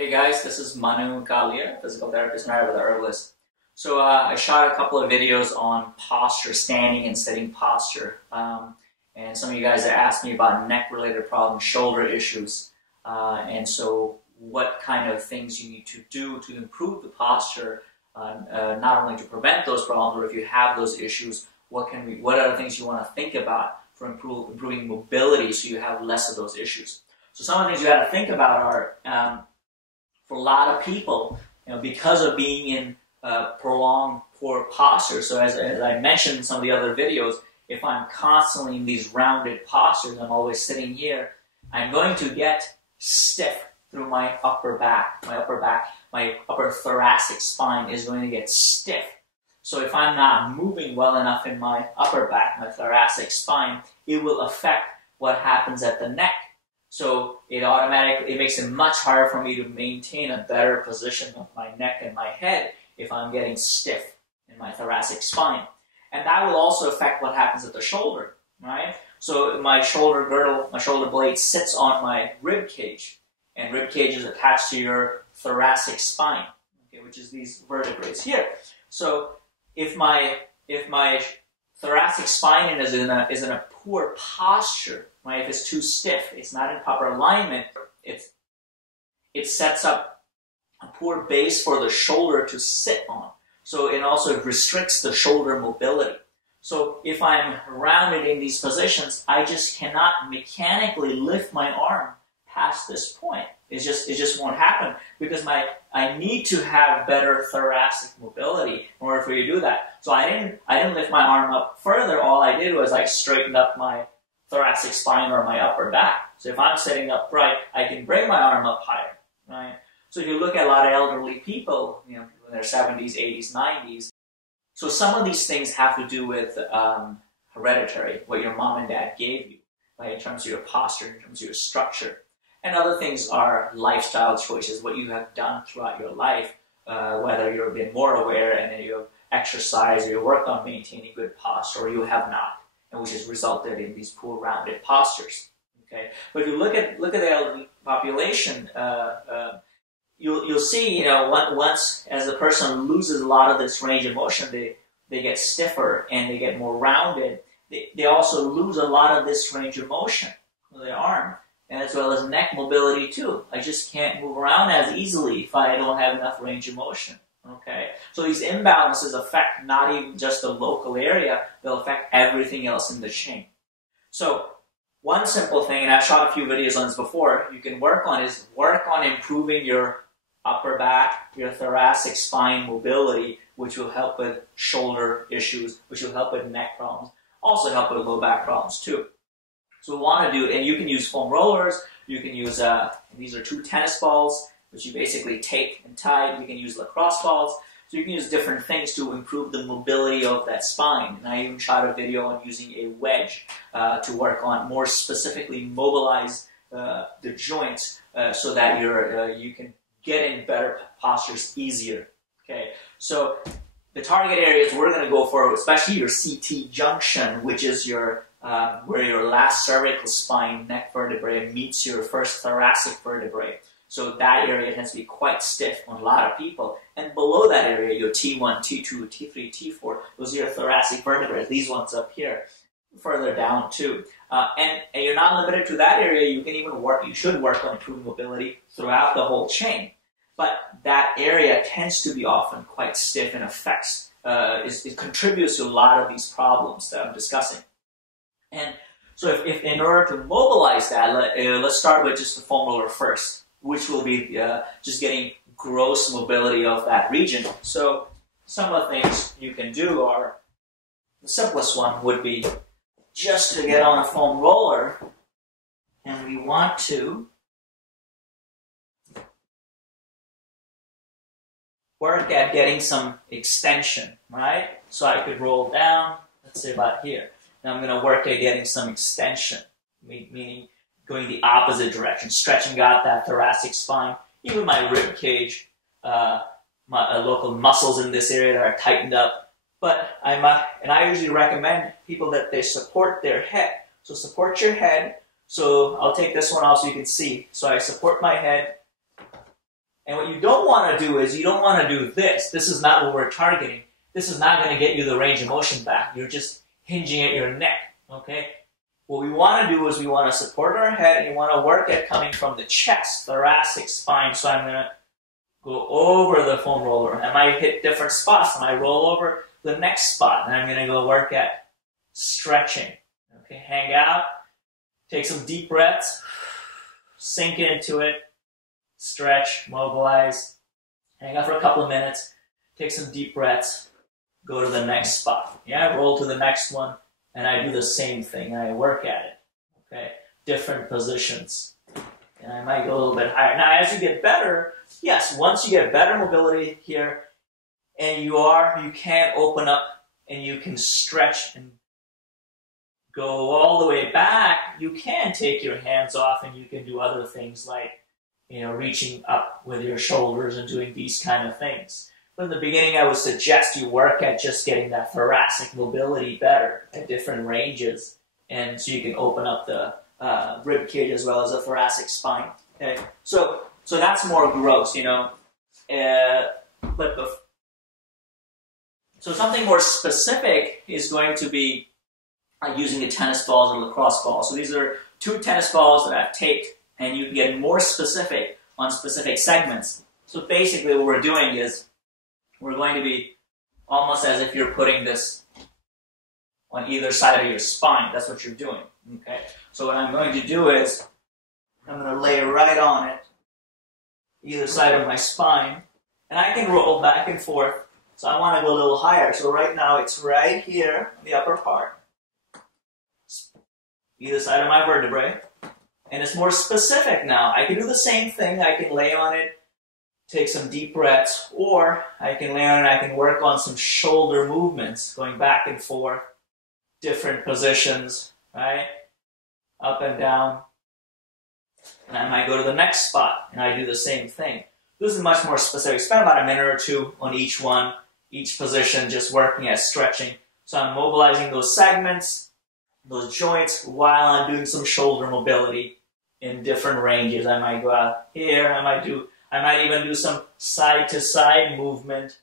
Hey guys, this is Manu Kalia, physical therapist and Ayurvedic herbalist. So I shot a couple of videos on posture, standing and sitting posture. And some of you guys have asked me about neck-related problems, shoulder issues. And so what kind of things you need to do to improve the posture, not only to prevent those problems, or if you have those issues, what are the things you want to think about for improving mobility so you have less of those issues. So some of the things you have to think about are, for a lot of people, because of being in prolonged poor posture, so as I mentioned in some of the other videos, if I'm constantly in these rounded postures, I'm always sitting here, I'm going to get stiff through my upper back. My upper thoracic spine is going to get stiff. So if I'm not moving well enough in my upper back, my thoracic spine, it will affect what happens at the neck. So it makes it much harder for me to maintain a better position of my neck and my head if I'm getting stiff in my thoracic spine. And that will also affect what happens at the shoulder, right? So my shoulder girdle, my shoulder blade sits on my rib cage, and rib cage is attached to your thoracic spine, okay, which is these vertebrae here. So if my thoracic spine is in a poor posture, right? If it's too stiff, it's not in proper alignment, it sets up a poor base for the shoulder to sit on. So it also restricts the shoulder mobility. So if I'm rounded in these positions, I just cannot mechanically lift my arm past this point. It just won't happen because I need to have better thoracic mobility in order for you to do that. So I didn't lift my arm up further. All I did was I straightened up my thoracic spine or my upper back. So if I'm sitting upright, I can bring my arm up higher, right? So if you look at a lot of elderly people, people in their 70s, 80s, 90s, so some of these things have to do with hereditary, what your mom and dad gave you, right, in terms of your posture, in terms of your structure. And other things are lifestyle choices, what you have done throughout your life, whether you've been more aware and you have exercised or you worked on maintaining good posture, or you have not, and which has resulted in these poor rounded postures. Okay, but if you look at the elderly population, you'll see, once as the person loses a lot of this range of motion, they get stiffer and they get more rounded. They also lose a lot of this range of motion with their arm, and as well as neck mobility too. I just can't move around as easily if I don't have enough range of motion. Okay, so these imbalances affect not even just the local area, they'll affect everything else in the chain. So one simple thing, and I've shot a few videos on this before, you can work on is improving your upper back, your thoracic spine mobility, which will help with shoulder issues, which will help with neck problems, also help with low back problems too. So we want to do, and you can use foam rollers, you can use, these are 2 tennis balls, which you basically take and tie. You can use lacrosse balls. So you can use different things to improve the mobility of that spine. And I even shot a video on using a wedge to work on more specifically mobilize the joints so that you can get in better postures easier. Okay, so the target areas we're going to go for, especially your CT junction, which is your where your last cervical spine neck vertebrae meets your first thoracic vertebrae. So that area tends to be quite stiff on a lot of people. And below that area, your T1, T2, T3, T4, those are your thoracic vertebrae. These ones up here, further down too. And you're not limited to that area. You can even you should work on improving mobility throughout the whole chain. But that area tends to be often quite stiff and affects, it contributes to a lot of these problems that I'm discussing. And so if in order to mobilize that, let's start with just the foam roller first, which will be just getting gross mobility of that region. So some of the things you can do are, the simplest one would be just to get on a foam roller, and we want to work at getting some extension, right? So I could roll down, let's say about here. Now I'm going to work at getting some extension, meaning going the opposite direction, stretching out that thoracic spine, even my rib cage, my local muscles in this area that are tightened up. But I usually recommend people that they support their head. So support your head. So I'll take this one off so you can see. So I support my head And what you don't want to do is you don't want to do this. This is not what we're targeting. This is not going to get you the range of motion back. You're just hinging at your neck, okay? What we want to do is we want to support our head, and you want to work at coming from the chest, thoracic spine. So I'm going to go over the foam roller. I might hit different spots. I might roll over the next spot, and I'm going to go work at stretching. Okay, hang out, take some deep breaths, sink into it, stretch, mobilize, hang out for a couple of minutes, take some deep breaths, go to the next spot. Yeah, roll to the next one, and I do the same thing. I work at it. Okay, different positions. And I might go a little bit higher. Now, as you get better, yes, once you get better mobility here, and you can open up and you can stretch and go all the way back, you can take your hands off and you can do other things like, reaching up with your shoulders and doing these kind of things. But in the beginning, I would suggest you work at just getting that thoracic mobility better at different ranges, and so you can open up the rib cage as well as the thoracic spine. Okay, so that's more gross, so something more specific is going to be using the tennis balls or lacrosse balls. So these are 2 tennis balls that I've taped, and you can get more specific on specific segments. So basically what we're doing is we're going to be almost as if you're putting this on either side of your spine. That's what you're doing. Okay. So what I'm going to do is I'm going to lay right on it, either side of my spine, and I can roll back and forth. So I want to go a little higher. So right now it's right here in the upper part, either side of my vertebrae. And it's more specific now. I can do the same thing. I can lay on it, take some deep breaths, or I can lay on it and I can work on some shoulder movements, going back and forth, different positions, right? Up and down. And I might go to the next spot and I do the same thing. This is much more specific. Spend about a minute or 2 on each one, each position, just working at stretching. So I'm mobilizing those segments, those joints, while I'm doing some shoulder mobility in different ranges. I might go out here, I might even do some side-to-side movement,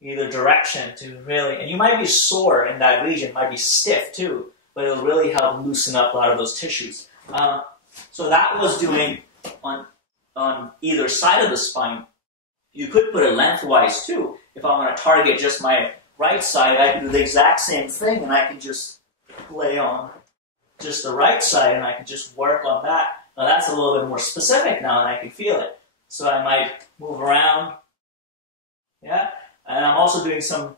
either direction to really, and you might be sore in that region, might be stiff too, but it'll really help loosen up a lot of those tissues. So that was doing on either side of the spine. You could put it lengthwise too. If I want to target just my right side, I can do the exact same thing, and I can just lay on just the right side, and I can just work on that. Now that's a little bit more specific now, and I can feel it. So I might move around, yeah? And I'm also doing some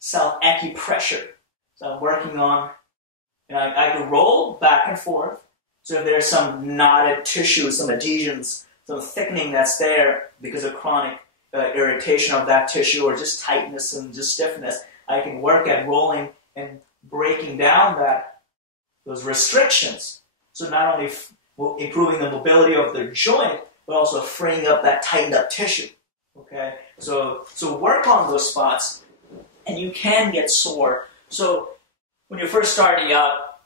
self-acupressure. So I'm working on, I can roll back and forth. So if there's some knotted tissue, some adhesions, some thickening that's there because of chronic irritation of that tissue, or just tightness and just stiffness, I can work at rolling and breaking down those restrictions. So not only improving the mobility of the joint, but also freeing up that tightened up tissue. Okay, so work on those spots, and you can get sore. So when you're first starting out,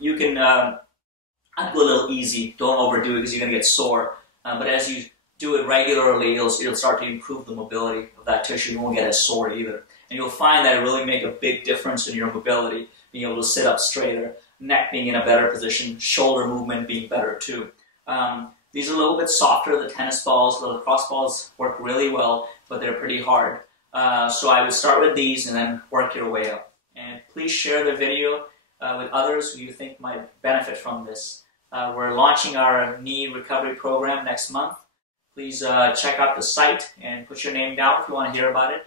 you can I'd go a little easy. Don't overdo it because you're gonna get sore. But as you do it regularly, it'll start to improve the mobility of that tissue. You won't get as sore either, and you'll find that it really make a big difference in your mobility. Being able to sit up straighter, neck being in a better position, shoulder movement being better too. These are a little bit softer. The tennis balls, the lacrosse balls work really well, but they're pretty hard. So I would start with these and then work your way up. And please share the video with others who you think might benefit from this. We're launching our knee recovery program next month. Please check out the site and put your name down if you want to hear about it.